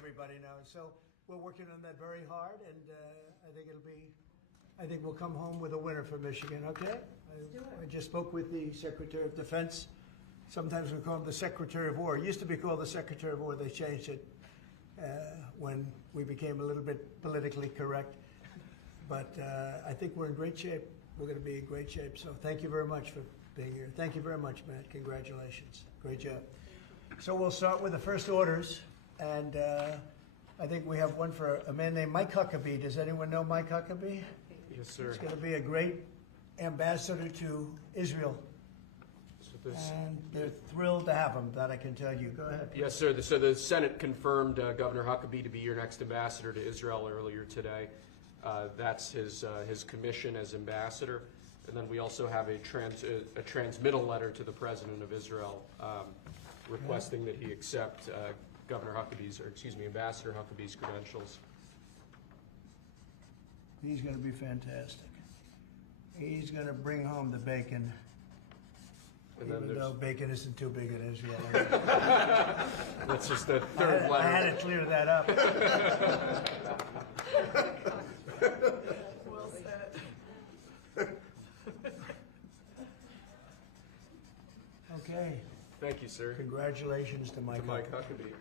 everybody knows. So we're working on that very hard, and I think we'll come home with a winner for Michigan, okay? I just spoke with the Secretary of Defense. Sometimes we call him the Secretary of War. It used to be called the Secretary of War. They changed it when we became a little bit politically correct. But I think we're in great shape. We're going to be in great shape. So thank you very much for being here. Thank you very much, Matt. Congratulations. Great job. So we'll start with the first orders. And I think we have one for a man named Mike Huckabee. Does anyone know Mike Huckabee? Yes, sir. He's going to be a great ambassador to Israel. And they're thrilled to have him, that I can tell you. Go ahead. Yes, sir. So the Senate confirmed Governor Huckabee to be your next ambassador to Israel earlier today. That's his commission as ambassador. And then we also have a transmittal letter to the President of Israel requesting that he accept Ambassador Huckabee's credentials. He's going to be fantastic. He's going to bring home the bacon. And Even though bacon isn't too big in Israel. That's just the third letter. I had to clear that up. Well said. Okay. Thank you, sir. Congratulations to Mike Huckabee.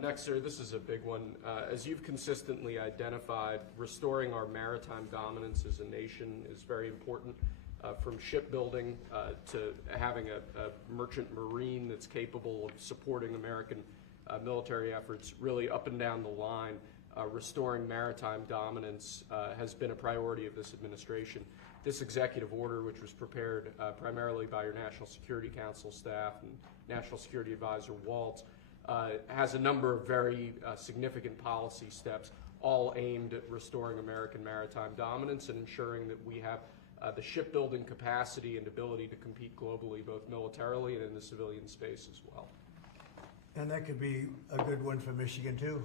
Next, sir, this is a big one. As you've consistently identified, restoring our maritime dominance as a nation is very important. From shipbuilding to having a merchant marine that's capable of supporting American military efforts, really up and down the line, restoring maritime dominance has been a priority of this administration. This executive order, which was prepared primarily by your National Security Council staff and National Security Advisor Waltz, has a number of very significant policy steps, all aimed at restoring American maritime dominance and ensuring that we have the shipbuilding capacity and ability to compete globally, both militarily and in the civilian space as well. And that could be a good one for Michigan, too,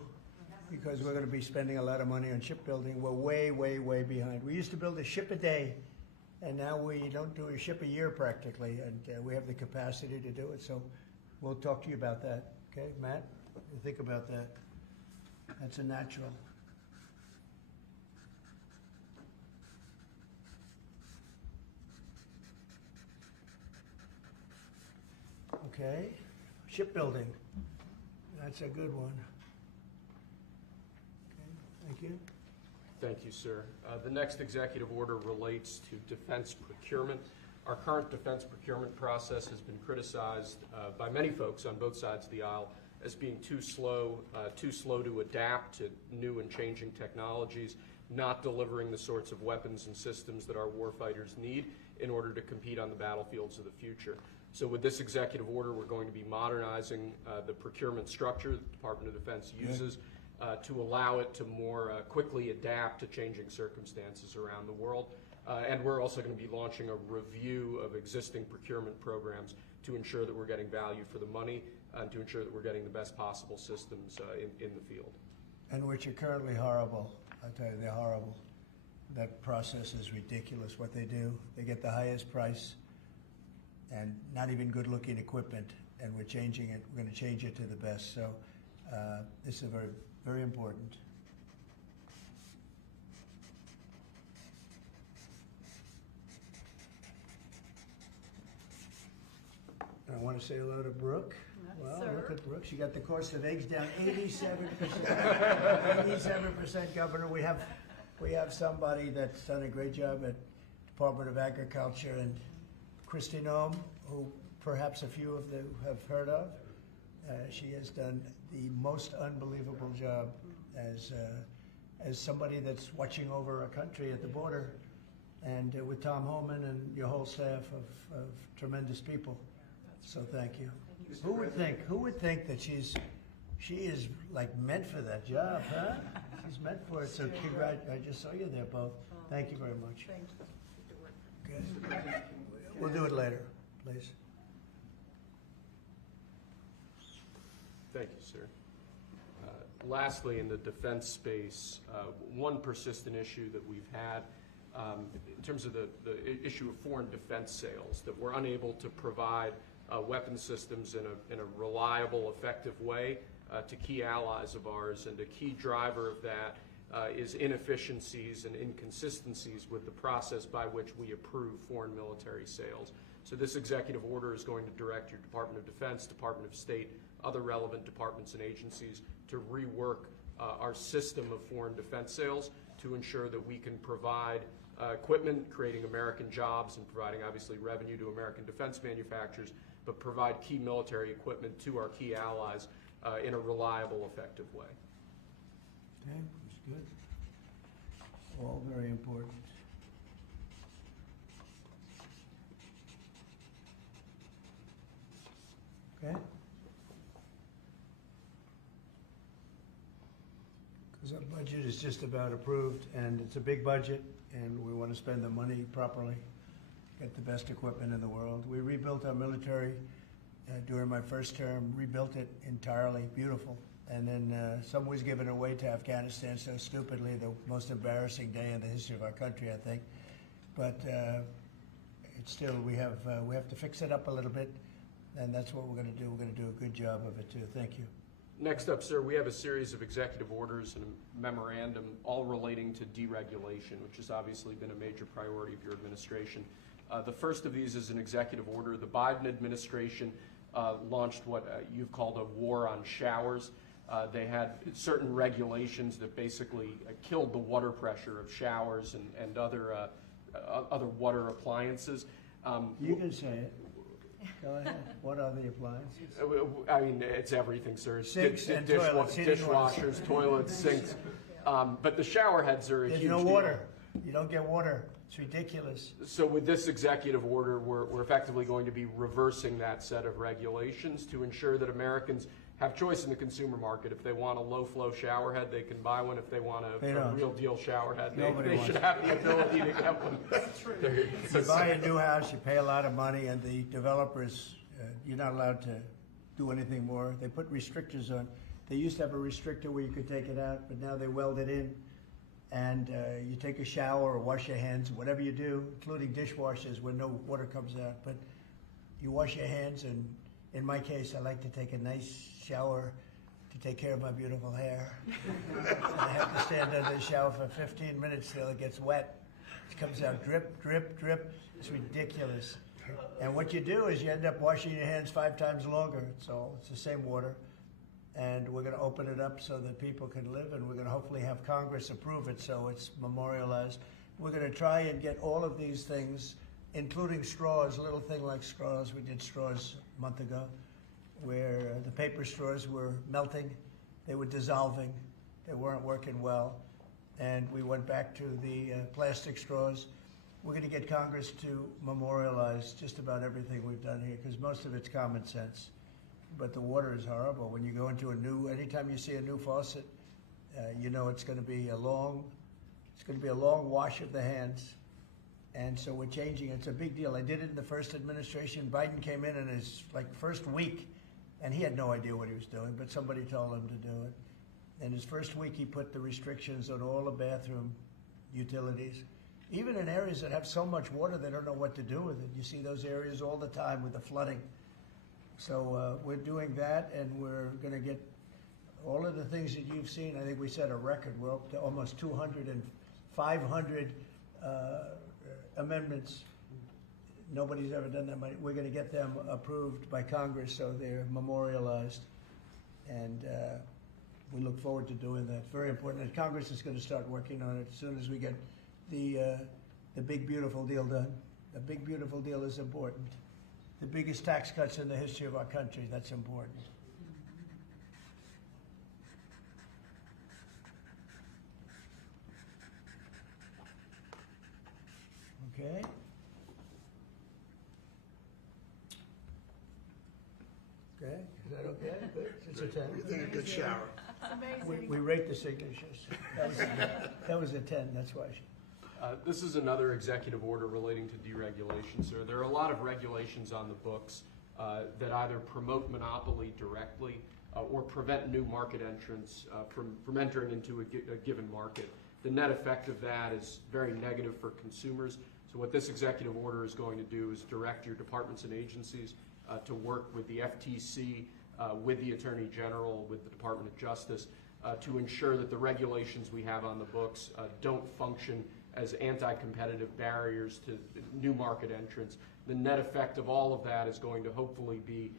because we're going to be spending a lot of money on shipbuilding. We're way, way, way behind. We used to build a ship a day, and now we don't do a ship a year practically, and we have the capacity to do it. So we'll talk to you about that. Okay, Matt? What do you think about that? That's a natural. Okay, shipbuilding. That's a good one. Okay, thank you. Thank you, sir. The next executive order relates to defense procurement. Our current defense procurement process has been criticized by many folks on both sides of the aisle as being too slow to adapt to new and changing technologies, not delivering the sorts of weapons and systems that our warfighters need in order to compete on the battlefields of the future. So with this executive order, we're going to be modernizing the procurement structure that the Department of Defense uses to allow it to more quickly adapt to changing circumstances around the world. And we're also going to be launching a review of existing procurement programs to ensure that we're getting value for the money and to ensure that we're getting the best possible systems in the field. And which are currently horrible. I tell you, they're horrible. That process is ridiculous, what they do. They get the highest price and not even good-looking equipment, and we're changing it. We're going to change it to the best. So this is very, very important. I want to say hello to Brooke. Wow, sir. Look at Brooke. She got the cost of eggs down 87%. 87%, Governor. We have somebody that's done a great job at Department of Agriculture, and Kristi Noem, who perhaps a few of you have heard of. She has done the most unbelievable job as somebody that's watching over our country at the border, and with Tom Homan and your whole staff of tremendous people. So thank you. Who would think that she is like meant for that job, huh? She's meant for it. So I just saw you there both. Thank you very much. Thank you. Good. We'll do it later, please. Thank you, sir. Lastly, in the defense space, one persistent issue that we've had in terms of the issue of foreign defense sales, that we're unable to provide weapons systems in a reliable, effective way to key allies of ours. And a key driver of that is inefficiencies and inconsistencies with the process by which we approve foreign military sales. So this executive order is going to direct your Department of Defense, Department of State, other relevant departments and agencies to rework our system of foreign defense sales to ensure that we can provide equipment, creating American jobs and providing obviously revenue to American defense manufacturers, but provide key military equipment to our key allies in a reliable, effective way. Okay, that's good. All very important. Okay? Because our budget is just about approved, and it's a big budget, and we want to spend the money properly, get the best equipment in the world. We rebuilt our military during my first term, rebuilt it entirely, beautiful. And then some was given away to Afghanistan so stupidly, the most embarrassing day in the history of our country, I think. But it's still, we have to fix it up a little bit, and that's what we're going to do. We're going to do a good job of it, too. Thank you. Next up, sir, we have a series of executive orders and a memorandum all relating to deregulation, which has obviously been a major priority of your administration. The first of these is an executive order. The Biden administration launched what you've called a war on showers. They had certain regulations that basically killed the water pressure of showers and other water appliances. You can say it. Go ahead. What are the appliances? I mean, it's everything, sir. Sinks and toilets, dishwashers, toilets, sinks. But the shower heads are a There's huge no deal. water. You don't get water. It's ridiculous. So with this executive order, we're effectively going to be reversing that set of regulations to ensure that Americans have choice in the consumer market. If they want a low-flow shower head, they can buy one. If they want a real deal shower head, they should have the ability to get one. That's true. You buy a new house, you pay a lot of money, and the developers, you're not allowed to do anything more. They put restrictors on. They used to have a restrictor where you could take it out, but now they weld it in. And you take a shower or wash your hands, whatever you do, including dishwashers where no water comes out. But you wash your hands, and in my case, I like to take a nice shower to take care of my beautiful hair. I have to stand under the shower for 15 minutes till it gets wet. It comes out drip, drip, drip. It's ridiculous. And what you do is you end up washing your hands 5 times longer. So it's the same water. And we're going to open it up so that people can live, and we're going to hopefully have Congress approve it so it's memorialized. We're going to try and get all of these things, including straws, a little thing like straws. We did straws a month ago, where the paper straws were melting, they were dissolving, they weren't working well, and we went back to the plastic straws. We're going to get Congress to memorialize just about everything we've done here, because most of it's common sense. But the water is horrible. When you go into anytime you see a new faucet, you know it's going to be a long wash of the hands. And so we're changing. It's a big deal. I did it in the first administration. Biden came in his first week, and he had no idea what he was doing, but somebody told him to do it. In his first week, he put the restrictions on all the bathroom utilities. Even in areas that have so much water, they don't know what to do with it. You see those areas all the time with the flooding. So we're doing that, and we're going to get all of the things that you've seen. I think we set a record. We're up to almost 200 and 500 amendments. Nobody's ever done that. We're going to get them approved by Congress so they're memorialized. And we look forward to doing that. Very important. And Congress is going to start working on it as soon as we get the big, beautiful deal done. The big, beautiful deal is important. The biggest tax cuts in the history of our country, that's important. Okay. Okay, is that okay? Good. It's a 10. You think a good shower. We rate the signatures. That was a 10, that's why. This is another executive order relating to deregulation, sir. There are a lot of regulations on the books that either promote monopoly directly or prevent new market entrants from entering into a given market. The net effect of that is very negative for consumers. So what this executive order is going to do is direct your departments and agencies to work with the FTC, with the Attorney General, with the Department of Justice, to ensure that the regulations we have on the books don't function as anti-competitive barriers to new market entrants. The net effect of all of that is going to hopefully be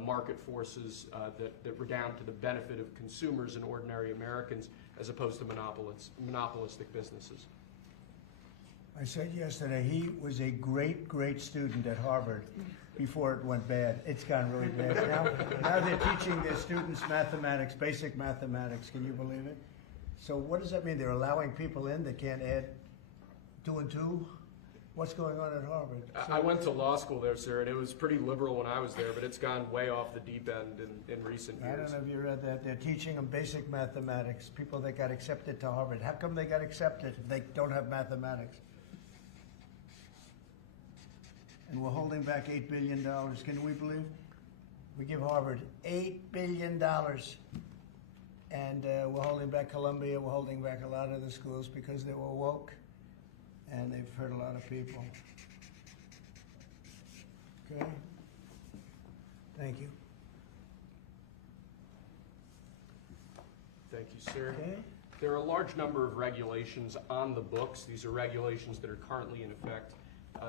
market forces that redound to the benefit of consumers and ordinary Americans as opposed to monopolistic businesses. I said yesterday, he was a great, great student at Harvard before it went bad. It's gone really bad. Now they're teaching their students mathematics, basic mathematics. Can you believe it? So what does that mean? They're allowing people in that can't add 2 and 2? What's going on at Harvard? I went to law school there, sir, and it was pretty liberal when I was there, but it's gone way off the deep end in recent years. I don't know if you read that. They're teaching them basic mathematics, people that got accepted to Harvard. How come they got accepted if they don't have mathematics? And we're holding back $8 billion. Can we believe? We give Harvard $8 billion. And we're holding back Columbia. We're holding back a lot of the schools because they were woke. And they've hurt a lot of people. Okay? Thank you. Thank you, sir. Okay? There are a large number of regulations on the books. These are regulations that are currently in effect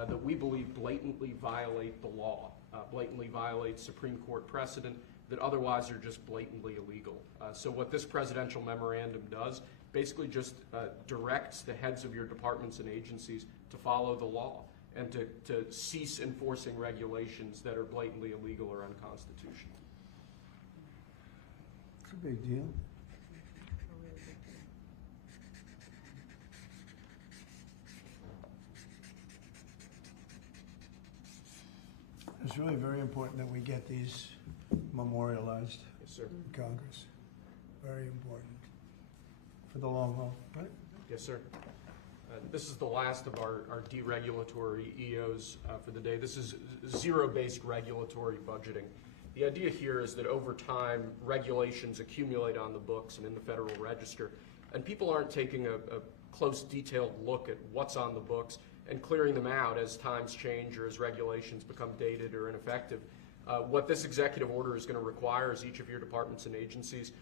that we believe blatantly violate the law, blatantly violate Supreme Court precedent that otherwise are just blatantly illegal. So what this presidential memorandum does basically just directs the heads of your departments and agencies to follow the law and to cease enforcing regulations that are blatantly illegal or unconstitutional. It's a big deal. It's really very important that we get these memorialized Yes, sir. in Congress. Very important for the long haul, right? Yes, sir. This is the last of our deregulatory EOs for the day. This is zero-based regulatory budgeting. The idea here is that over time, regulations accumulate on the books and in the Federal Register, and people aren't taking a close, detailed look at what's on the books and clearing them out as times change or as regulations become dated or ineffective. What this executive order is going to require is each of your departments and agencies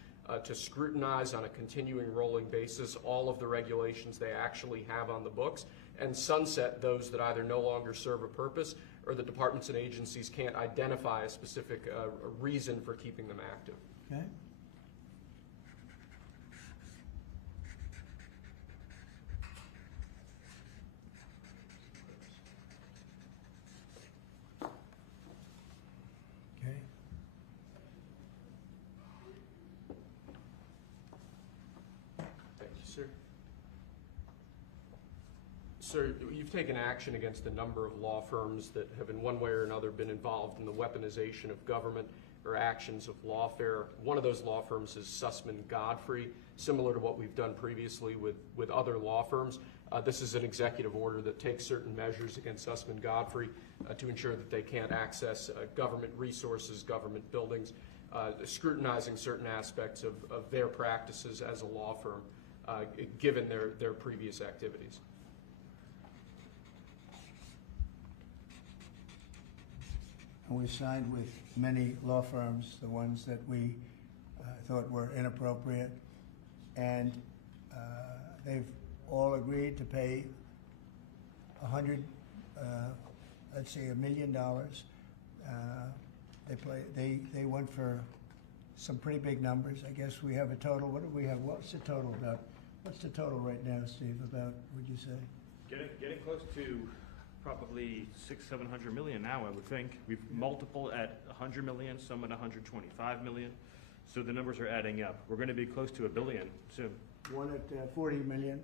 to scrutinize on a continuing rolling basis all of the regulations they actually have on the books and sunset those that either no longer serve a purpose or the departments and agencies can't identify a specific reason for keeping them active. Okay? Okay. Thank you, sir. Sir, you've taken action against a number of law firms that have in one way or another been involved in the weaponization of government or actions of lawfare. One of those law firms is Sussman Godfrey, similar to what we've done previously with other law firms. This is an executive order that takes certain measures against Sussman Godfrey to ensure that they can't access government resources, government buildings, scrutinizing certain aspects of their practices as a law firm, given their previous activities. And we signed with many law firms, the ones that we thought were inappropriate, and they've all agreed to pay $100 million. They went for some pretty big numbers. I guess we have a total. What do we have? What's the total about? What's the total right now, Steve? About, would you say? Getting close to probably $600-700 million now, I would think. We've multiple at 100 million, some at 125 million. So the numbers are adding up. We're going to be close to $1 billion soon. One at $40 million.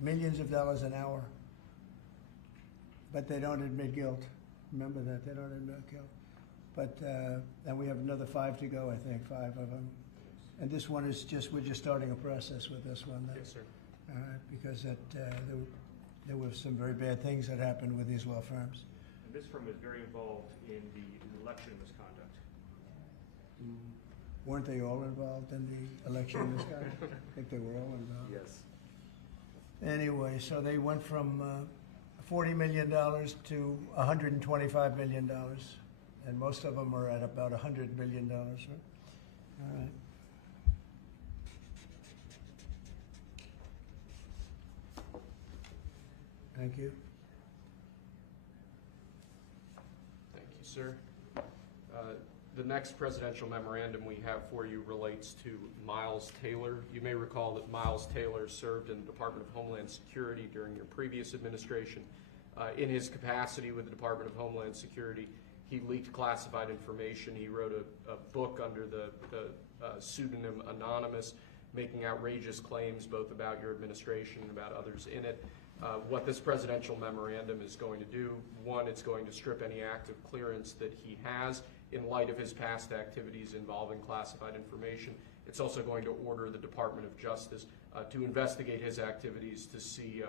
Millions of dollars an hour. But they don't admit guilt. Remember that, they don't admit guilt. But then we have another 5 to go, I think, 5 of them. And this one is we're just starting a process with this one. Yes, sir. Because there were some very bad things that happened with these law firms. And this firm is very involved in the election misconduct. Weren't they all involved in the election misconduct? I think they were all involved. Yes. Anyway, so they went from $40 million to $125 million. And most of them are at about $100 million, right? All right. Thank you. Thank you, sir. The next presidential memorandum we have for you relates to Miles Taylor. You may recall that Miles Taylor served in the Department of Homeland Security during your previous administration. In his capacity with the Department of Homeland Security, he leaked classified information. He wrote a book under the pseudonym Anonymous, making outrageous claims both about your administration and about others in it. What this presidential memorandum is going to do, one, it's going to strip any active clearance that he has in light of his past activities involving classified information. It's also going to order the Department of Justice to investigate his activities to see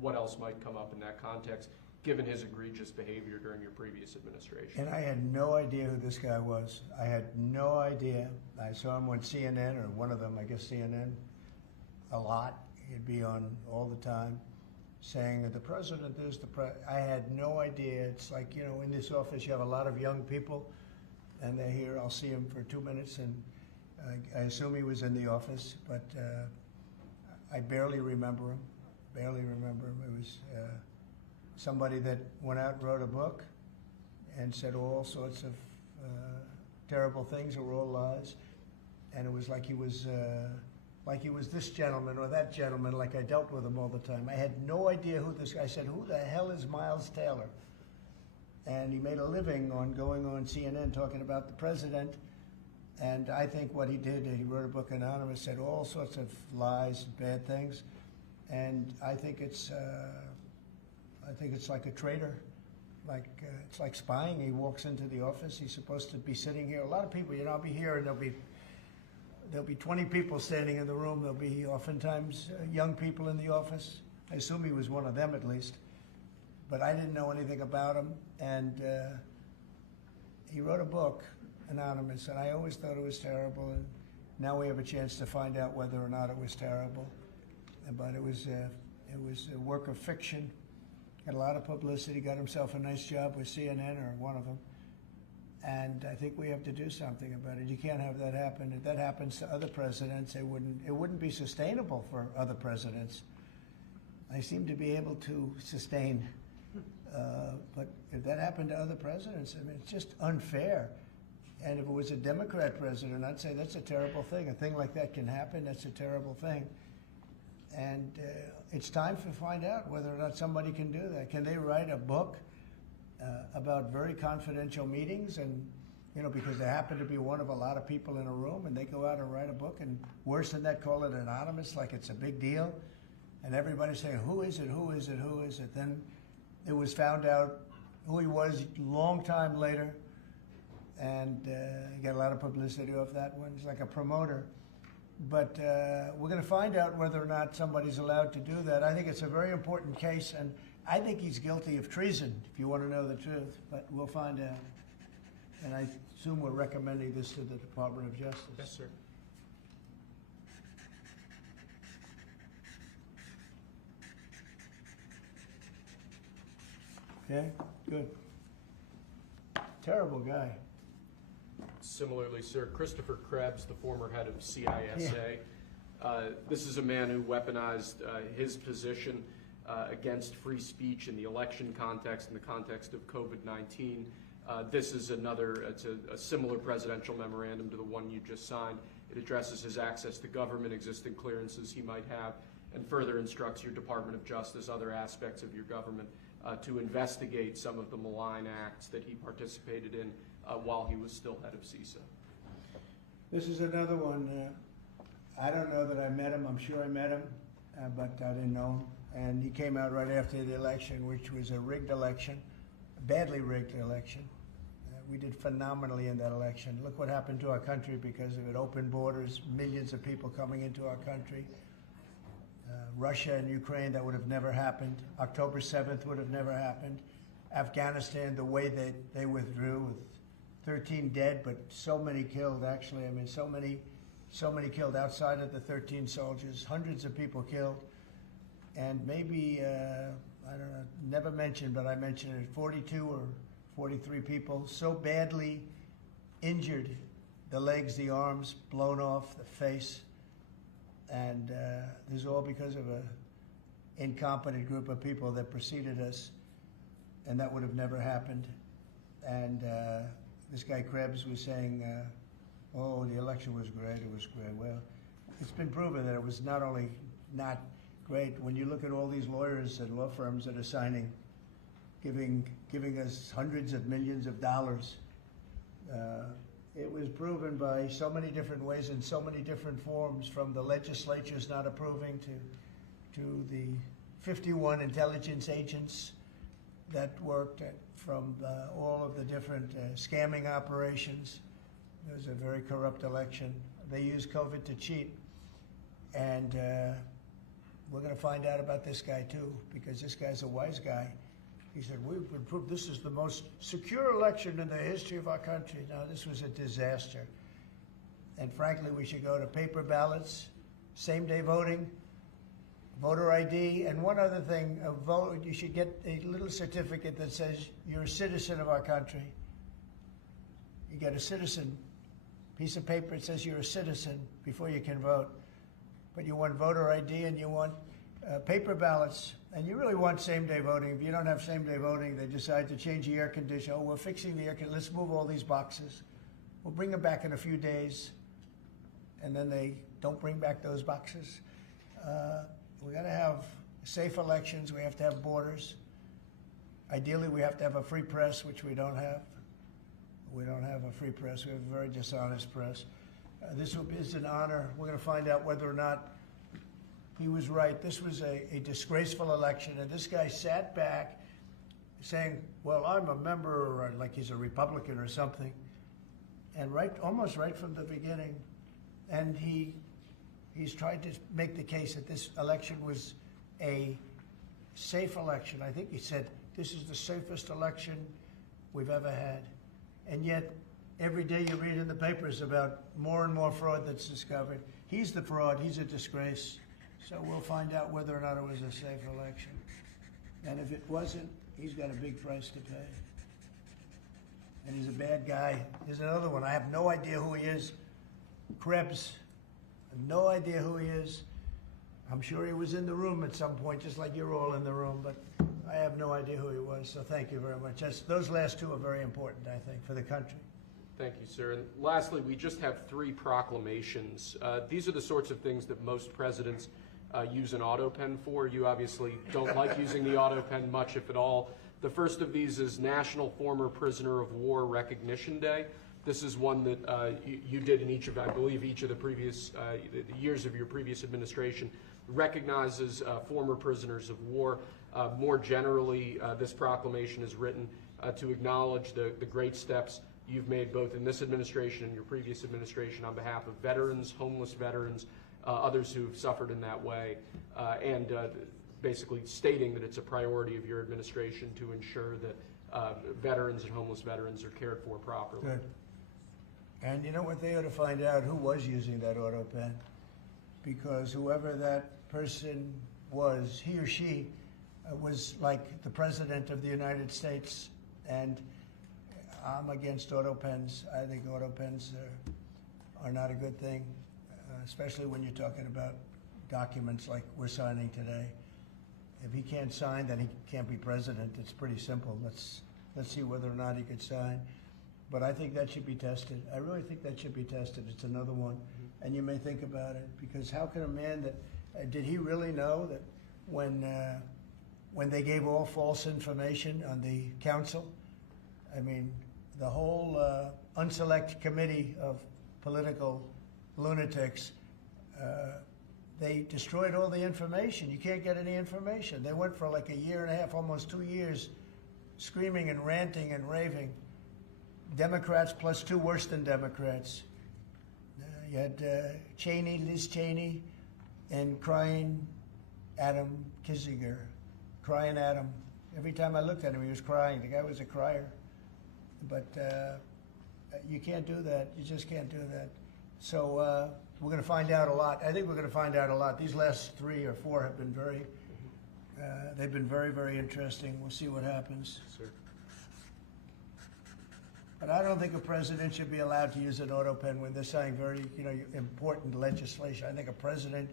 what else might come up in that context, given his egregious behavior during your previous administration. And I had no idea who this guy was. I had no idea. I saw him on CNN, or one of them, I guess CNN, a lot. He'd be on all the time saying that the president is I had no idea. It's like, you know, in this office you have a lot of young people, and they're here. I'll see him for 2 minutes, and I assume he was in the office, but I barely remember him. Barely remember him. It was somebody that went out and wrote a book and said all sorts of terrible things that were all lies, and it was like he was this gentleman or that gentleman, like I dealt with him all the time. I had no idea who this guy. I said, who the hell is Miles Taylor? And he made a living on going on CNN talking about the president. And I think what he did, he wrote a book, Anonymous, said all sorts of lies, bad things. And I think it's like a traitor. It's like spying. He walks into the office. He's supposed to be sitting here. A lot of people, you know, I'll be here and there'll be 20 people standing in the room. There'll be oftentimes young people in the office. I assume he was one of them at least. But I didn't know anything about him. And he wrote a book, Anonymous, and I always thought it was terrible. And now we have a chance to find out whether or not it was terrible. But it was a work of fiction. Got a lot of publicity. Got himself a nice job with CNN, or one of them. And I think we have to do something about it. You can't have that happen. If that happens to other presidents, it wouldn't be sustainable for other presidents. They seem to be able to sustain. But if that happened to other presidents, I mean, it's just unfair. And if it was a Democrat president, I'd say that's a terrible thing. A thing like that can happen. That's a terrible thing. And it's time to find out whether or not somebody can do that. Can they write a book about very confidential meetings, and you know, because they happen to be one of a lot of people in a room, and they go out and write a book, and worse than that, call it anonymous, like it's a big deal, and everybody's saying, who is it, who is it, who is it? Then it was found out who he was a long time later, and he got a lot of publicity off that one. He's like a promoter. But we're going to find out whether or not somebody's allowed to do that. I think it's a very important case, and I think he's guilty of treason, if you want to know the truth, but we'll find out. And I assume we're recommending this to the Department of Justice. Yes, sir. Okay, good. Terrible guy. Similarly, sir, Christopher Krebs, the former head of CISA. This is a man who weaponized his position against free speech in the election context, in the context of COVID-19. This is it's a similar presidential memorandum to the one you just signed. It addresses his access to government, existing clearances he might have, and further instructs your Department of Justice, other aspects of your government, to investigate some of the malign acts that he participated in while he was still head of CISA. This is another one. I don't know that I met him. I'm sure I met him, but I didn't know him. And he came out right after the election, which was a rigged election, a badly rigged election. We did phenomenally in that election. Look what happened to our country because of it. Open borders, millions of people coming into our country. Russia and Ukraine, that would have never happened. October 7th would have never happened. Afghanistan, the way they withdrew with 13 dead, but so many killed, actually. I mean, so many killed outside of the 13 soldiers, hundreds of people killed. And maybe I don't know, never mentioned, but I mentioned it, 42 or 43 people so badly injured, the legs, the arms, blown off, the face. And this is all because of a incompetent group of people that preceded us, and that would have never happened. And this guy Krebs was saying, oh, the election was great, it was great. Well, it's been proven that it was not only not great. When you look at all these lawyers and law firms that are signing, giving us hundreds of millions of dollars, it was proven by so many different ways in so many different forms, from the legislatures not approving to the 51 intelligence agents that worked from all of the different scamming operations. It was a very corrupt election. They used COVID to cheat. And we're going to find out about this guy too, because this guy's a wise guy. He said, we've been proved this is the most secure election in the history of our country. Now, this was a disaster. And frankly, we should go to paper ballots, same-day voting, voter ID, and one other thing, you should get a little certificate that says you're a citizen of our country. You get a citizen piece of paper that says you're a citizen before you can vote. But you want voter ID and you want paper ballots, and you really want same-day voting. If you don't have same-day voting, they decide to change the air conditioner. Oh, we're fixing the air conditioner. Let's move all these boxes. We'll bring them back in a few days, and then they don't bring back those boxes. We got to have safe elections. We have to have borders. Ideally, we have to have a free press, which we don't have. We don't have a free press. We have a very dishonest press. This is an honor. We're going to find out whether or not he was right. This was a disgraceful election, and this guy sat back saying, well, I'm a member, or like he's a Republican or something, and almost right from the beginning, and he's tried to make the case that this election was a safe election. I think he said, this is the safest election we've ever had. And yet, every day you read in the papers about more and more fraud that's discovered. He's the fraud, he's a disgrace. So we'll find out whether or not it was a safe election. And if it wasn't, he's got a big price to pay. And he's a bad guy. There's another one, I have no idea who he is. Krebs, I have no idea who he is. I'm sure he was in the room at some point, just like you're all in the room, but I have no idea who he was, so thank you very much. Those last two are very important, I think, for the country. Thank you, sir. And lastly, we just have 3 proclamations. These are the sorts of things that most presidents use an auto pen for. You obviously don't like using the auto pen much, if at all. The first of these is National Former Prisoner of War Recognition Day. This is one that you did in each of, I believe, each of the previous the years of your previous administration, recognizes former prisoners of war. More generally, this proclamation is written to acknowledge the great steps you've made both in this administration and your previous administration on behalf of veterans, homeless veterans, others who've suffered in that way, and basically stating that it's a priority of your administration to ensure that veterans and homeless veterans are cared for properly. Good. And you know what, they ought to find out who was using that auto pen, because whoever that person was, he or she was like the President of the United States, and I'm against auto pens. I think auto pens are not a good thing, especially when you're talking about documents like we're signing today. If he can't sign, then he can't be president. It's pretty simple. Let's see whether or not he could sign. But I think that should be tested. I really think that should be tested. It's another one. And you may think about it, because how can a man that, did he really know that when they gave all false information on the council, I mean, the whole unselect committee of political lunatics, they destroyed all the information. You can't get any information. They went for like a year and a half, almost 2 years, screaming and ranting and raving. Democrats plus 2 worse than Democrats. You had Cheney, Liz Cheney, and crying Adam Kinzinger. Crying Adam. Every time I looked at him, he was crying. The guy was a crier. But you can't do that. You just can't do that. So we're going to find out a lot. I think we're going to find out a lot. These last 3 or 4 have been very They've been very, very interesting. We'll see what happens. Sir. But I don't think a president should be allowed to use an auto pen when they're signing very, important legislation. I think a president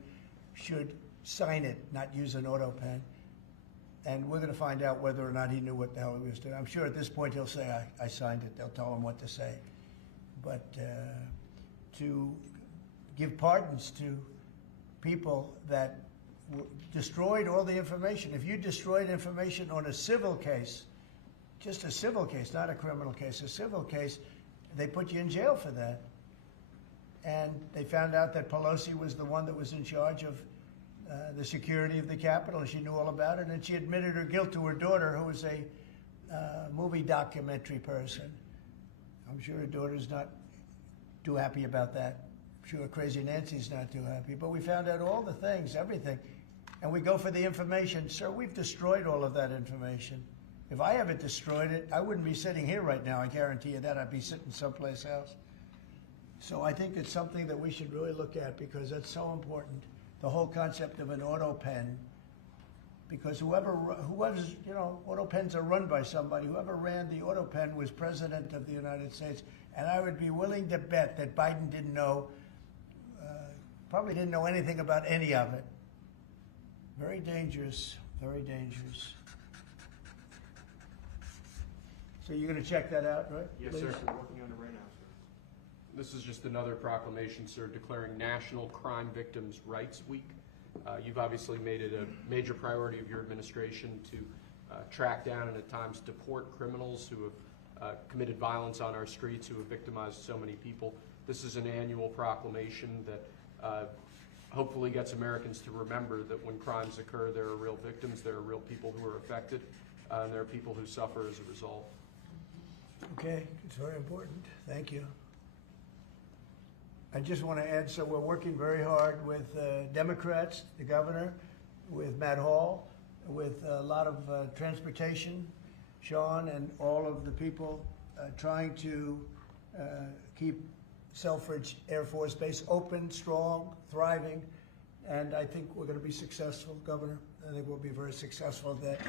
should sign it, not use an auto pen. And we're going to find out whether or not he knew what the hell he was doing. I'm sure at this point he'll say, I signed it. They'll tell him what to say. But to give pardons to people that destroyed all the information. If you destroyed information on a civil case, just a civil case, not a criminal case, a civil case, they put you in jail for that. And they found out that Pelosi was the one that was in charge of the security of the Capitol, and she knew all about it, and she admitted her guilt to her daughter, who was a movie documentary person. I'm sure her daughter's not too happy about that. I'm sure Crazy Nancy's not too happy. But we found out all the things, everything. And we go for the information. Sir, we've destroyed all of that information. If I haven't destroyed it, I wouldn't be sitting here right now. I guarantee you that. I'd be sitting someplace else. So I think it's something that we should really look at, because that's so important. The whole concept of an auto pen, because whoever's, auto pens are run by somebody. Whoever ran the auto pen was president of the United States. And I would be willing to bet that Biden didn't know, probably didn't know anything about any of it. Very dangerous, very dangerous. So you're going to check that out, right? Yes, Please? sir. We're working on it right now, sir. This is just another proclamation, sir, declaring National Crime Victims' Rights Week. You've obviously made it a major priority of your administration to track down and at times deport criminals who have committed violence on our streets, who have victimized so many people. This is an annual proclamation that hopefully gets Americans to remember that when crimes occur, there are real victims, there are real people who are affected, and there are people who suffer as a result. Okay, it's very important. Thank you. I just want to add, so we're working very hard with Democrats, the governor, with Matt Hall, with a lot of transportation, Sean, and all of the people trying to keep Selfridge Air Force Base open, strong, thriving, and I think we're going to be successful, Governor. I think we'll be very successful at that.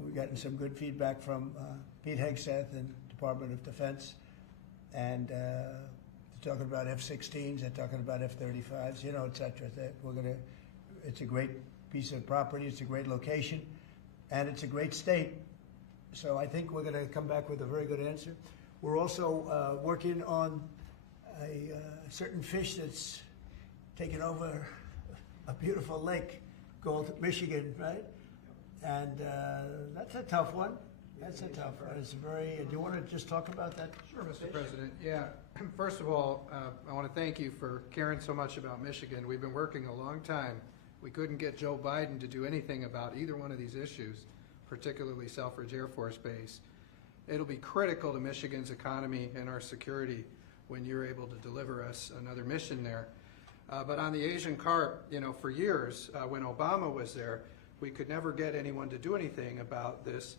We've gotten some good feedback from Pete Hegseth and Department of Defense, and they're talking about F-16s, they're talking about F-35s, et cetera. It's a great piece of property, it's a great location, and it's a great state. So I think we're going to come back with a very good answer. We're also working on a certain fish that's taken over a beautiful lake called Michigan, right? And that's a tough one. That's a tough one. It's very. Do you want to just talk about that? Sure, Mr. President. Yeah. First of all, I want to thank you for caring so much about Michigan. We've been working a long time. We couldn't get Joe Biden to do anything about either one of these issues, particularly Selfridge Air Force Base. It'll be critical to Michigan's economy and our security when you're able to deliver us another mission there. But on the Asian carp, for years, when Obama was there, we could never get anyone to do anything about this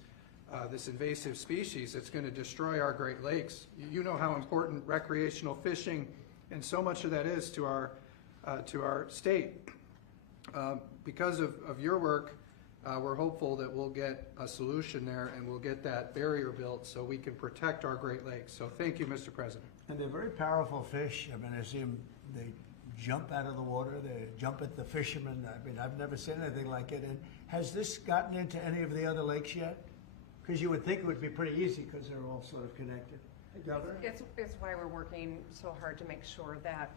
invasive species that's going to destroy our Great Lakes. You know how important recreational fishing and so much of that is to our state. Because of your work, we're hopeful that we'll get a solution there and we'll get that barrier built so we can protect our Great Lakes. So thank you, Mr. President. And they're very powerful fish. I mean, I see them, they jump out of the water, they jump at the fishermen. I mean, I've never seen anything like it. And has this gotten into any of the other lakes yet? Because you would think it would be pretty easy because they're all sort of connected. Hey, Governor? It's why we're working so hard to make sure that,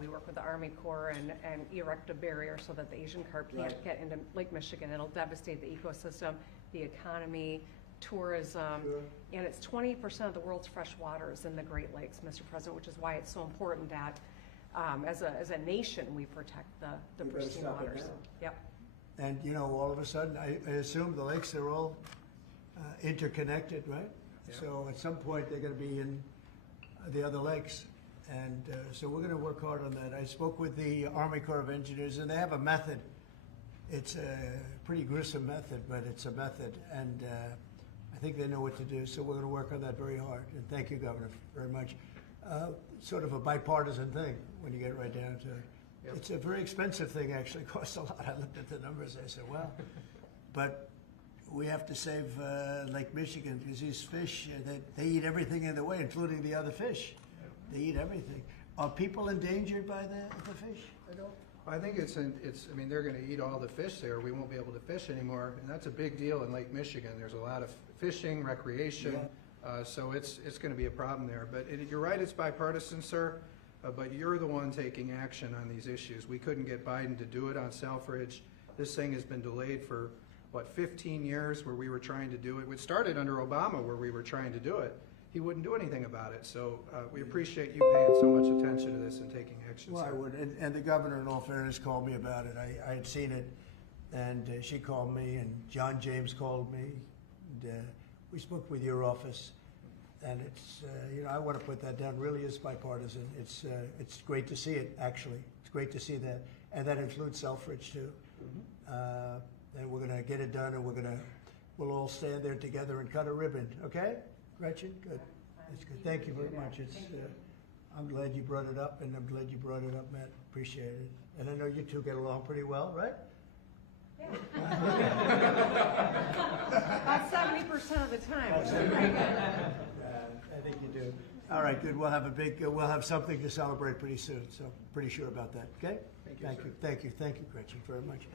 we work with the Army Corps and erect a barrier so that the Asian carp can't Right. get into Lake Michigan. It'll devastate the ecosystem, the economy, tourism, Sure. and it's 20% of the world's fresh water is in the Great Lakes, Mr. President, which is why it's so important that as a nation we protect the We better pristine stop it waters. now. Yep. And, all of a sudden, I assume the lakes are all interconnected, right? Yeah. So at some point, they're going to be in the other lakes. And so we're going to work hard on that. I spoke with the Army Corps of Engineers, and they have a method. It's a pretty gruesome method, but it's a method. And I think they know what to do. So we're going to work on that very hard. And thank you, Governor, very much. Sort of a bipartisan thing when you get right down to it. Yep. It's a very expensive thing, actually. It costs a lot. I looked at the numbers. I said, well, but we have to save Lake Michigan because these fish, they eat everything in the way, including the other fish. They eat everything. Are people endangered by the fish at all? I think I mean, they're gonna eat all the fish there, we won't be able to fish anymore, and that's a big deal in Lake Michigan. There's a lot of fishing, recreation, so it's gonna be a problem there. But you're right, it's bipartisan, sir, but you're the one taking action on these issues. We couldn't get Biden to do it on Selfridge. This thing has been delayed for, 15 years where we were trying to do it. It started under Obama where we were trying to do it. He wouldn't do anything about it, so we appreciate you paying so much attention to this and taking action, Well, I sir. would, and the governor, in all fairness, called me about it. I had seen it, and she called me, and John James called me, and we spoke with your office, and it's, I want to put that down. Really is bipartisan. It's great to see it, actually. It's great to see that, and that includes Selfridge too. And we're going to get it done, and we'll all stand there together and cut a ribbon. Okay, Gretchen? Good. That's good. Thank you very much. It's. I'm glad you brought it up, and I'm glad you brought it up, Matt. Appreciate it. And I know you two get along pretty well, right? About 70% of the time. I think you do. All right, good. We'll have something to celebrate pretty soon, so pretty sure about that, okay? Thank you, Gretchen, very much.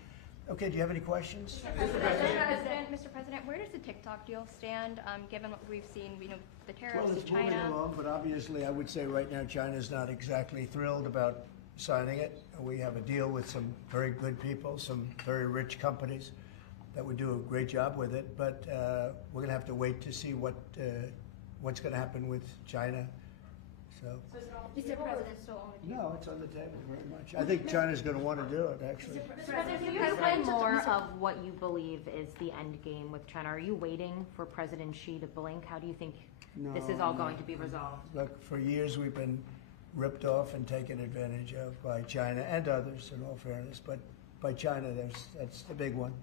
Okay, do you have any questions? Mr. President, where does the TikTok deal stand, given what we've seen, the Well, tariffs it's to moving China? along, but obviously I would say right now China's not exactly thrilled about signing it. We have a deal with some very good people, some very rich companies that would do a great job with it, but we're going to have to wait to see what's going to happen with China. So, Mr. President, still on the table? no, it's on the table very much. I think China's going to want to do it, actually. Mr. President, can you explain more of what you believe is the end game with China? Are you waiting for President Xi to blink? How do you think this is all going to be resolved? Look, for years we've been ripped off and taken advantage of by China and others, in all fairness, but by China, that's the big one.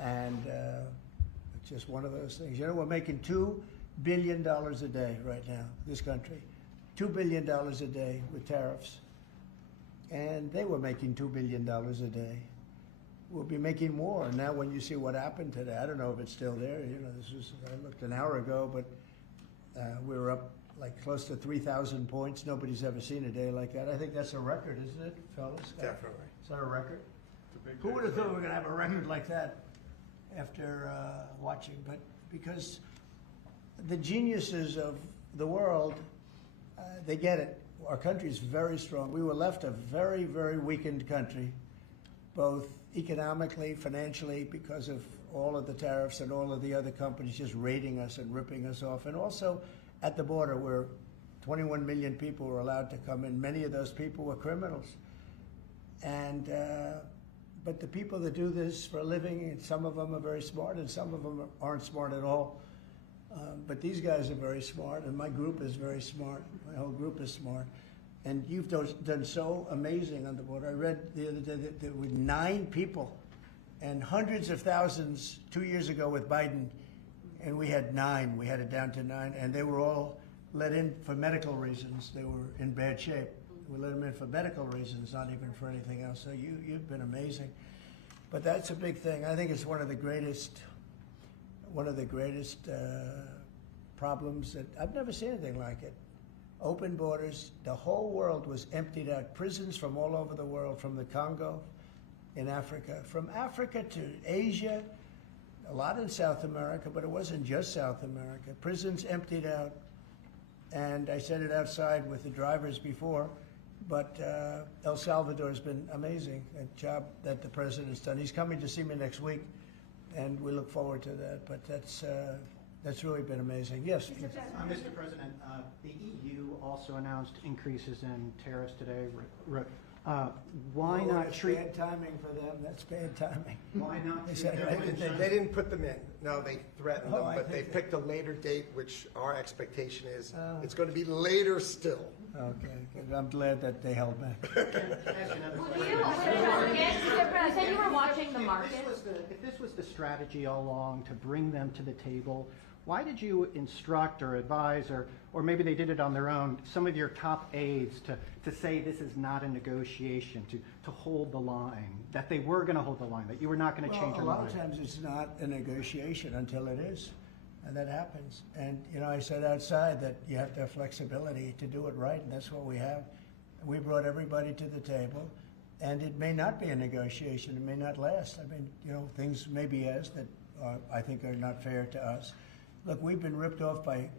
And it's just one of those things. We're making $2 billion a day right now, this country. $2 billion a day with tariffs. And they were making $2 billion a day. We'll be making more. Now when you see what happened today, I don't know if it's still there. I looked an hour ago, but we were up like close to 3,000 points. Nobody's ever seen a day like that. I think that's a record, isn't it, fellas? Definitely. Is that a record? Who would have thought we were going to have a record like that after watching? But because the geniuses of the world, they get it. Our country is very strong. We were left a very, very weakened country, both economically, financially, because of all of the tariffs and all of the other companies just raiding us and ripping us off. And also at the border where 21 million people were allowed to come in. Many of those people were criminals. And but the people that do this for a living, and some of them are very smart and some of them aren't smart at all. But these guys are very smart, and my group is very smart. My whole group is smart. And you've done so amazing on the border. I read the other day that there were 9 people and hundreds of thousands 2 years ago with Biden, and we had 9. We had it down to 9, and they were all let in for medical reasons. They were in bad shape. We let them in for medical reasons, not even for anything else. So you've been amazing. But that's a big thing. I think it's one of the greatest problems that I've never seen anything like it. Open borders. The whole world was emptied out. Prisons from all over the world, from the Congo in Africa, from Africa to Asia, a lot in South America, but it wasn't just South America. Prisons emptied out. And I said it outside with the drivers before, but El Salvador has been amazing, a job that the president's done. He's coming to see me next week, and we look forward to that. But that's really been amazing. Yes? Mr. President, the EU also announced increases in tariffs today. Why Oh, not that's treat? bad timing for them. That's bad timing. Why not They treat said, everyone They didn't put them in. No, they threatened Oh, them, I but they think picked a later date, which our expectation is Oh. it's going to be later still. Okay, good. I'm glad that they held back. You said you were watching the market. If this was the strategy all along to bring them to the table, why did you instruct or advise, or maybe they did it on their own, some of your top aides to say this is not a negotiation, to hold the line, that they were going to hold the line, that you were not going to change your A lot mind? of times it's not a negotiation until it is, and that happens. And, I said outside that you have to have flexibility to do it right, and that's what we have. We brought everybody to the table, and it may not be a negotiation, it may not last. I mean, things may be asked that I think are not fair to us. Look, we've been ripped off by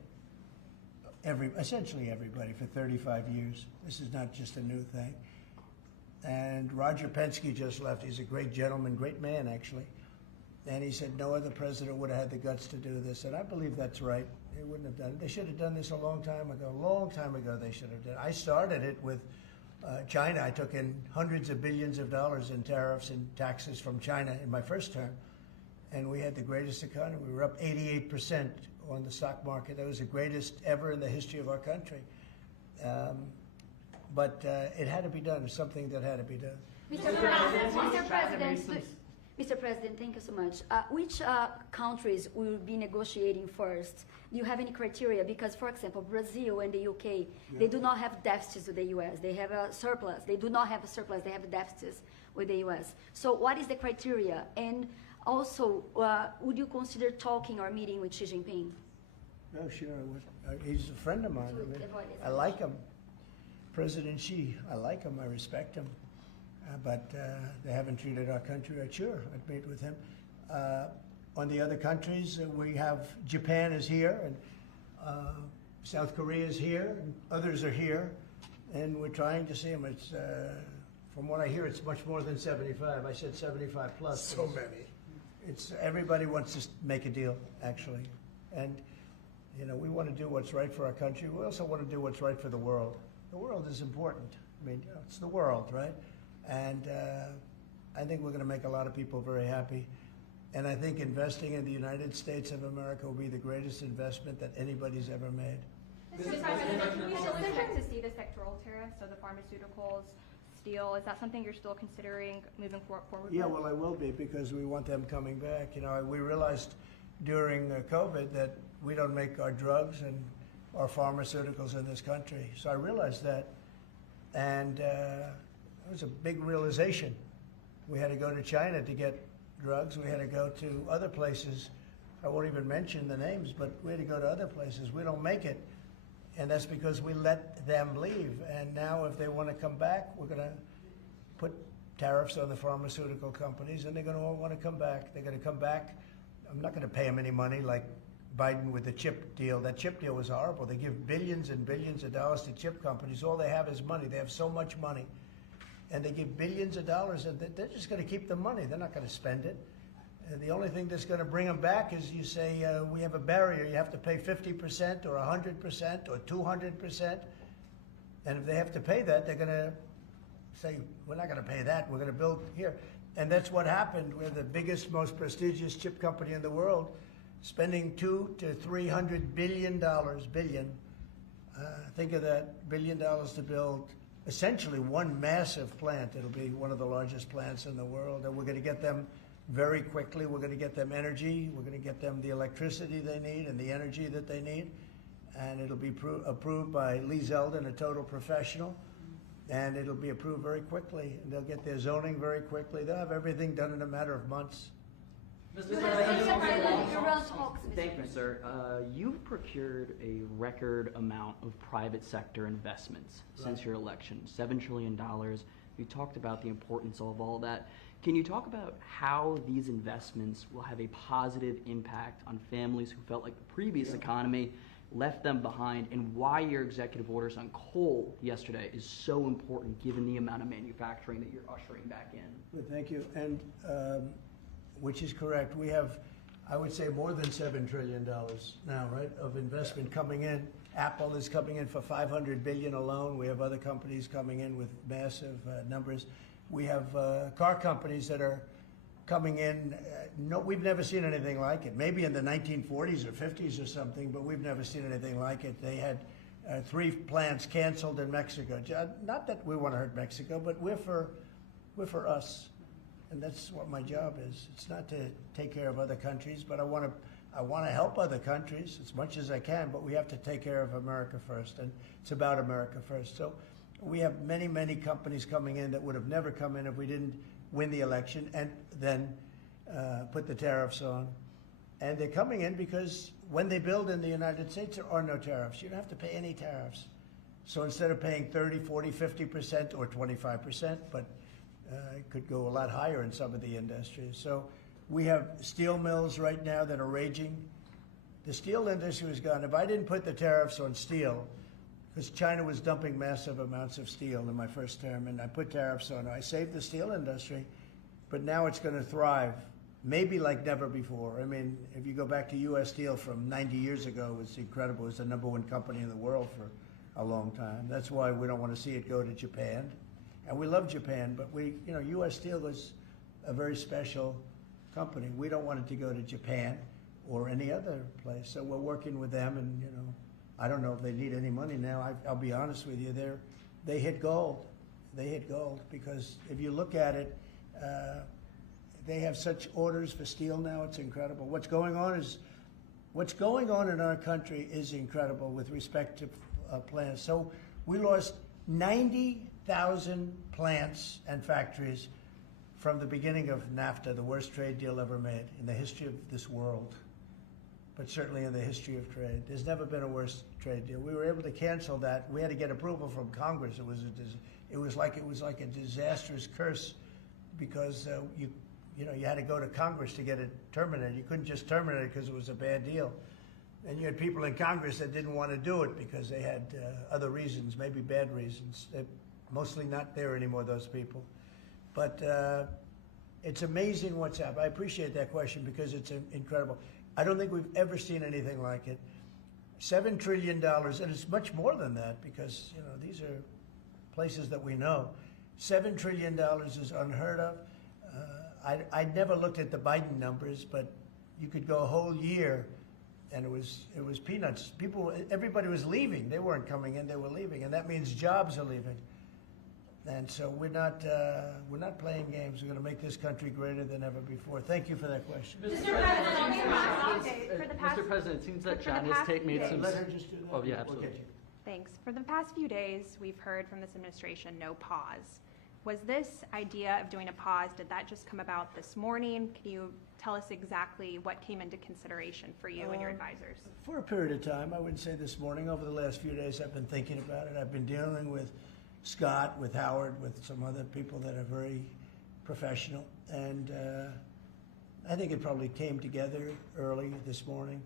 essentially everybody for 35 years. This is not just a new thing. And Roger Penske just left. He's a great gentleman, great man, actually. And he said no other president would have had the guts to do this. And I believe that's right. They wouldn't have done it. They should have done this a long time ago. A long time ago they should have done it. I started it with China. I took in hundreds of billions of dollars in tariffs and taxes from China in my first term. And we had the greatest economy. We were up 88% on the stock market. That was the greatest ever in the history of our country. But it had to be done. It's something that had to be done. Mr. President, thank you so much. Which countries will be negotiating first? Do you have any criteria? Because, for example, Brazil and the UK, they do not have deficits with the US. They have a surplus. They do not have a surplus. They have deficits with the US. So what is the criteria? And also, would you consider talking or meeting with Xi Jinping? Oh, sure. I would. He's a friend of mine. I like him. President Xi, I like him. I respect him. But they haven't treated our country right. Sure, I'd meet with him. On the other countries, we have Japan is here, and South Korea is here, and others are here, and we're trying to see them. It's from what I hear, it's much more than 75. I said 75 plus. So many. It's everybody wants to make a deal, actually, and we want to do what's right for our country. We also want to do what's right for the world. The world is important. I mean, it's the world, right? And I think we're going to make a lot of people very happy. And I think investing in the United States of America will be the greatest investment that anybody's ever made. Mr. President, do you still expect to see the sectoral tariffs, so the pharmaceuticals, steel? Is that something you're still considering moving forward with? Yeah, well, I will be, because we want them coming back. We realized during COVID that we don't make our drugs and our pharmaceuticals in this country. So I realized that, and it was a big realization. We had to go to China to get drugs. We had to go to other places. I won't even mention the names, but we had to go to other places. We don't make it, and that's because we let them leave. And now if they want to come back, we're going to put tariffs on the pharmaceutical companies, and they're going to all want to come back. They're going to come back. I'm not going to pay them any money like Biden with the chip deal. That chip deal was horrible. They give billions and billions of dollars to chip companies. All they have is money. They have so much money. And they give billions of dollars, and they're just going to keep the money. They're not going to spend it. And the only thing that's going to bring them back is you say, we have a barrier. You have to pay 50% or 100% or 200%. And if they have to pay that, they're going to say, we're not going to pay that. We're going to build here. And that's what happened. We're the biggest, most prestigious chip company in the world, spending $200 to $300 billion. Think of that, $1 billion to build essentially one massive plant. It'll be one of the largest plants in the world, and we're going to get them very quickly. We're going to get them energy. We're going to get them the electricity they need and the energy that they need, and it'll be approved by Lee Zeldin, a total professional, and it'll be approved very quickly, and they'll get their zoning very quickly. They'll have everything done in a matter of months. Thank you, sir. You've procured a record amount of private sector investments since your election, $7 trillion. You talked about the importance of all that. Can you talk about how these investments will have a positive impact on families who felt like the previous economy left them behind, and why your executive orders on coal yesterday is so important given the amount of manufacturing that you're ushering back in? Well, thank you. And which is correct. We have, I would say, more than $7 trillion now, right, of investment coming in. Apple is coming in for $500 billion alone. We have other companies coming in with massive numbers. We have car companies that are coming in. No, we've never seen anything like it. Maybe in the 1940s or 50s or something, but we've never seen anything like it. They had 3 plants canceled in Mexico. Not that we want to hurt Mexico, but we're for us. And that's what my job is. It's not to take care of other countries, but I want I want to help other countries as much as I can, but we have to take care of America first, and it's about America first. So we have many, many companies coming in that would have never come in if we didn't win the election and then put the tariffs on. And they're coming in because when they build in the United States, there are no tariffs. You don't have to pay any tariffs. So instead of paying 30, 40, 50% or 25%, but it could go a lot higher in some of the industries. So we have steel mills right now that are raging. The steel industry was gone. If I didn't put the tariffs on steel, because China was dumping massive amounts of steel in my first term, and I put tariffs on it, I saved the steel industry, but now it's going to thrive, maybe like never before. I mean, if you go back to U.S. Steel from 90 years ago, it was incredible. It was the #1 company in the world for a long time. That's why we don't want to see it go to Japan. And we love Japan, but U.S. Steel was a very special company. We don't want it to go to Japan or any other place. So we're working with them, and I don't know if they need any money now. I'll be honest with you, they hit gold. They hit gold because if you look at it, they have such orders for steel now. It's incredible. What's going on in our country is incredible with respect to plants. So we lost 90,000 plants and factories from the beginning of NAFTA, the worst trade deal ever made in the history of this world, but certainly in the history of trade. There's never been a worse trade deal. We were able to cancel that. We had to get approval from Congress. It was like a disastrous curse because you had to go to Congress to get it terminated. You couldn't just terminate it because it was a bad deal. And you had people in Congress that didn't want to do it because they had other reasons, maybe bad reasons. They're mostly not there anymore, those people. But it's amazing what's happened. I appreciate that question because it's incredible. I don't think we've ever seen anything like it. $7 trillion, and it's much more than that because these are places that we know. $7 trillion is unheard of. I never looked at the Biden numbers, but you could go a whole year, and it was peanuts. Everybody was leaving. They weren't coming in; they were leaving, and that means jobs are leaving. And so we're not playing games. We're going to make this country greater than ever before. Thank you for that question. Mr. President, it seems that China's made some. Let her just do that. Oh yeah, absolutely. Okay. Thanks. For the past few days, we've heard from this administration no pause. Was this idea of doing a pause, did that just come about this morning? Can you tell us exactly what came into consideration for you and your advisors? For a period of time, I wouldn't say this morning. Over the last few days, I've been thinking about it. I've been dealing with Scott, with Howard, with some other people that are very professional. And I think it probably came together early this morning,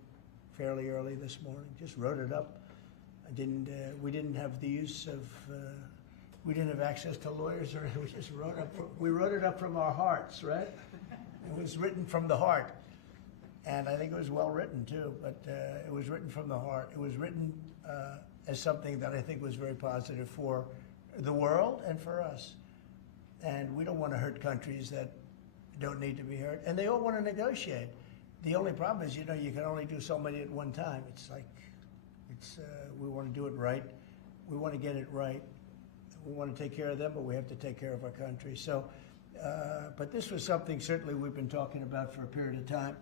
fairly early this morning. Just wrote it up. We didn't have the use of, we didn't have access to lawyers, or we just wrote it up from our hearts, right? It was written from the heart. And I think it was well written too, but it was written from the heart. It was written as something that I think was very positive for the world and for us. And we don't want to hurt countries that don't need to be hurt. And they all want to negotiate. The only problem is, you can only do so many at one time. It's like, we want to do it right. We want to get it right. We want to take care of them, but we have to take care of our country. So, but this was something certainly we've been talking about for a period of time,